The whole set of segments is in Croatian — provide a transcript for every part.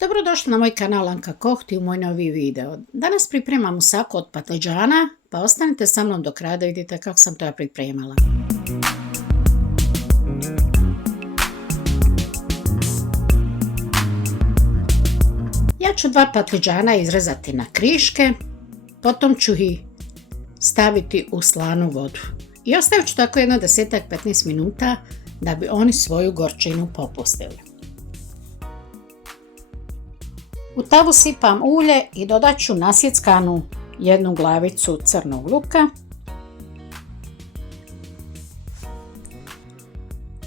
Dobrodošli na moj kanal Anka Kohti u moj novi video. Danas pripremam usaku od patliđana, pa ostanite sa mnom do kraja da vidite kako sam to ja pripremala. Ja ću 2 patliđana izrezati na kriške, potom ću ih staviti u slanu vodu. I ostavit ću tako jedno 10-15 minuta da bi oni svoju gorčinu popustili. U tavu sipam ulje i dodat ću nasjeckanu jednu glavicu crnog luka.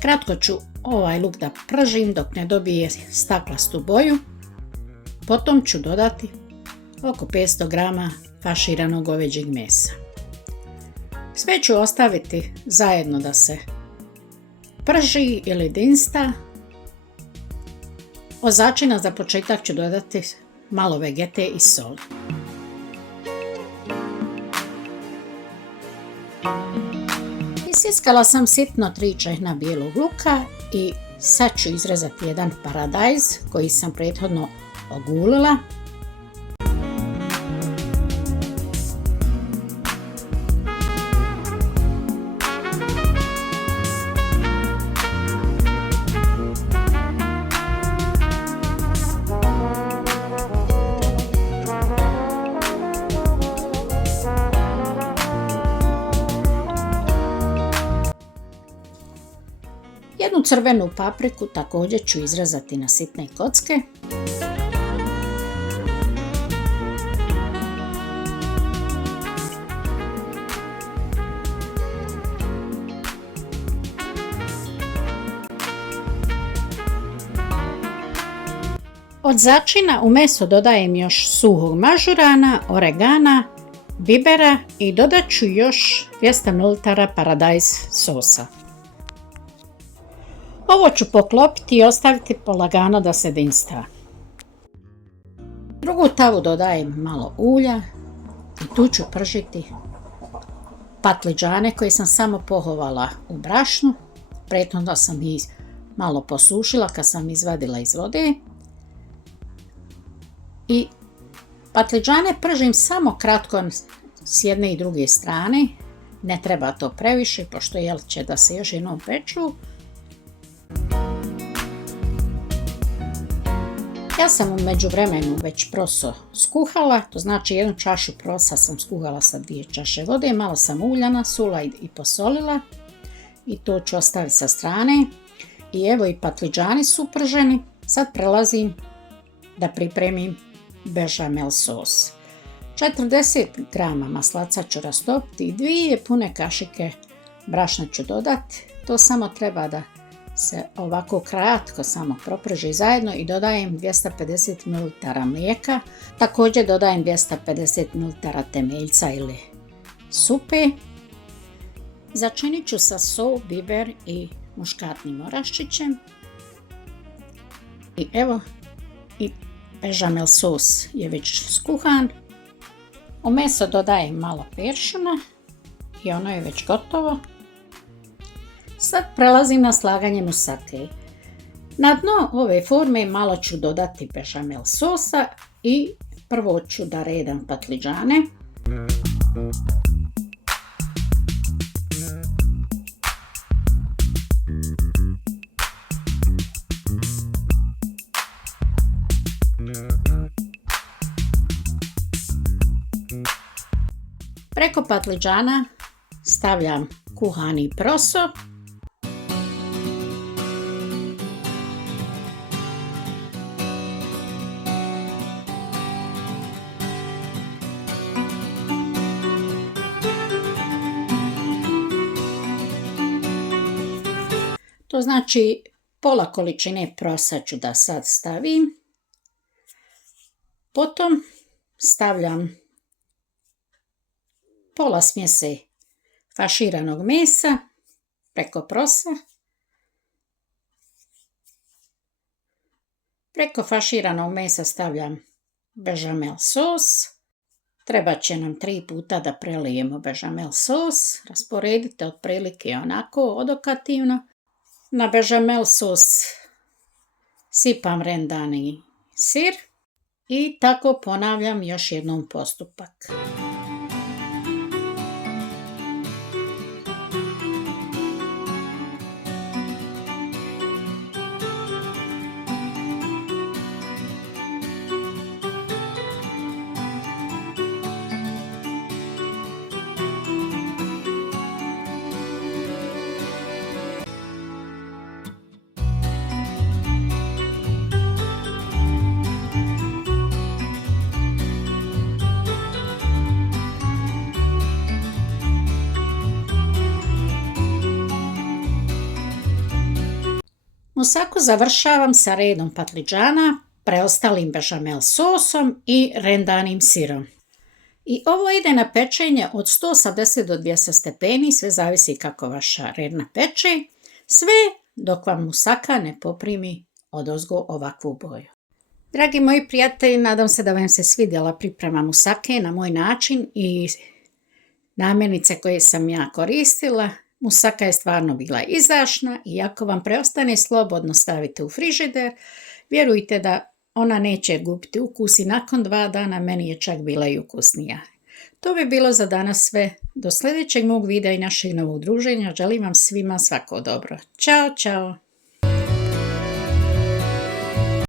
Kratko ću ovaj luk da pržim dok ne dobije staklastu boju. Potom ću dodati oko 500 g faširanog goveđeg mesa. Sve ću ostaviti zajedno da se prži ili dinsta. Od začina za početak ću dodati malo vegete i soli. Isjeckala sam sitno 3 čehna bijelog luka i sad ću izrezati jedan paradajz koji sam prethodno ogulila. Jednu crvenu papriku također ću izrezati na sitne kocke. Od začina u meso dodajem još suhog mažurana, oregana, bibera i dodat ću još 200 ml paradajz sosa. Ovo ću poklopiti i ostaviti polagano da se dinsta. Drugu tavu dodajem malo ulja i tu ću pržiti patliđane koje sam samo pohovala u brašnu. Prethodno sam ih malo posušila kad sam izvadila iz vode. I patliđane pržim samo kratko s jedne i druge strane. Ne treba to previše pošto će da se još jednom peču. Ja sam u međuvremenu već proso skuhala, to znači 1 čašu prosa sam skuhala sa 2 čaše vode, malo sam ulja nasula i posolila i to ću ostaviti sa strane. I evo i patliđani su prženi, sad prelazim da pripremim bešamel sos. 40 g maslaca ću rastopiti i 2 pune kašike brašna ću dodati, to samo treba da se ovako kratko samo proprži zajedno i dodajem 250 ml mlijeka, također dodajem 250 ml temeljca ili supe. Začinit ću sa sol, biber i muškatnim oraščićem. I evo i bešamel sos je već skuhan. U meso dodajem malo peršuna i ono je već gotovo. Sad prelazim na slaganje musake. Na dno ove forme malo ću dodati bešamel sosa i prvo ću da redam patliđane. Preko patliđana stavljam kuhani proso. To znači pola količine prosa ću da sad stavim. Potom stavljam pola smjese faširanog mesa preko prosa. Preko faširanog mesa stavljam bešamel sos. Treba će nam 3 puta da prelijemo bešamel sos. Rasporedite otprilike onako odokativno. Na bešamel sos sipam rendani sir i tako ponavljam još jednom postupak. Musaku završavam sa redom patliđana, preostalim bešamel sosom i rendanim sirom. I ovo ide na pečenje od 180 do 200 stepeni, sve zavisi kako vaša redna peče, sve dok vam musaka ne poprimi odozgo ovakvu boju. Dragi moji prijatelji, nadam se da vam se svidjela priprema musake na moj način i namirnice koje sam ja koristila. Musaka je stvarno bila izdašna i ako vam preostane slobodno stavite u frižider, vjerujte da ona neće gubiti ukus i nakon 2 dana meni je čak bila i ukusnija. To bi bilo za danas sve. Do sljedećeg mog videa i našeg novog druženja želim vam svima svako dobro. Ćao, čao!